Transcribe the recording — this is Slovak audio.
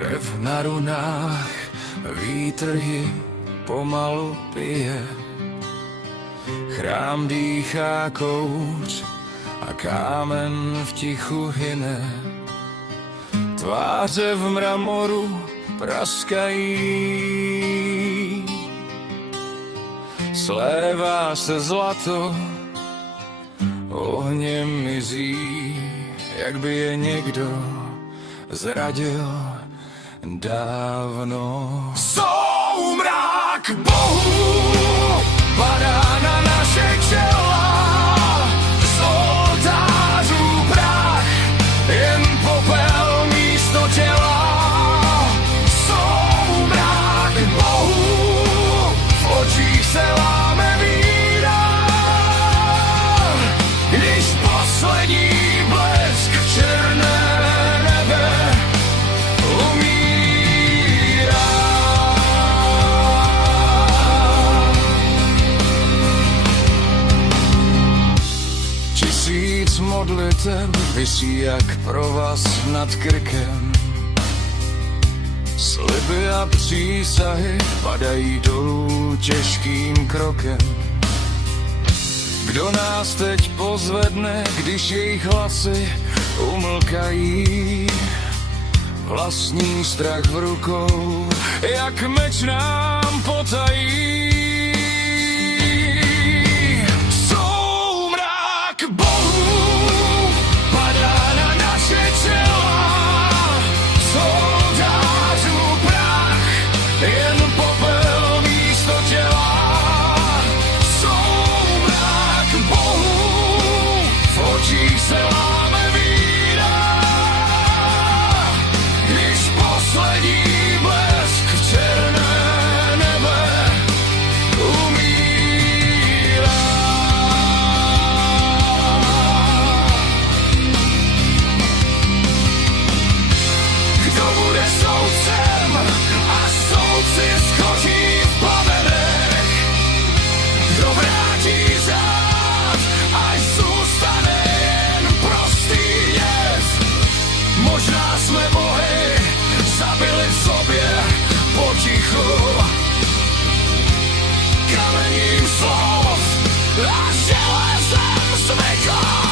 Krev na runách, výtrhy pomalu pije. Chrám dýchá kouř a kámen v tichu hyne. Tváře v mramoru praskají. Slévá se zlato, ohněm mizí, jak by je někdo zradil dávno. Soumrak bohů padá na naše čela, z oltářů prach, jen popel místo těla. Soumrak bohů, v očích se láme víra, když poslední blesk v černé nebe umírá. Tisíc modliteb visí jak provaz nad krkem. Sliby a přísahy padají dolů těžkým krokem. Kdo nás teď pozvedne, když jejich hlasy umlkají? Vlastní strach v rukou, jak meč nám potají. Soumrak bohů padá na naše čela, z oltářů prach, jen popel místo těla. Soumrak bohů, v očích se láme víra, když poslední blesk v černé nebe umírá. Kdo bude soudcem a soudci skočí v plamenech? Kdo vrátí řád, až zůstane jen prostý jev? Možná jsme bohy zabili v sobě potichu kamením slov a železem smyčů.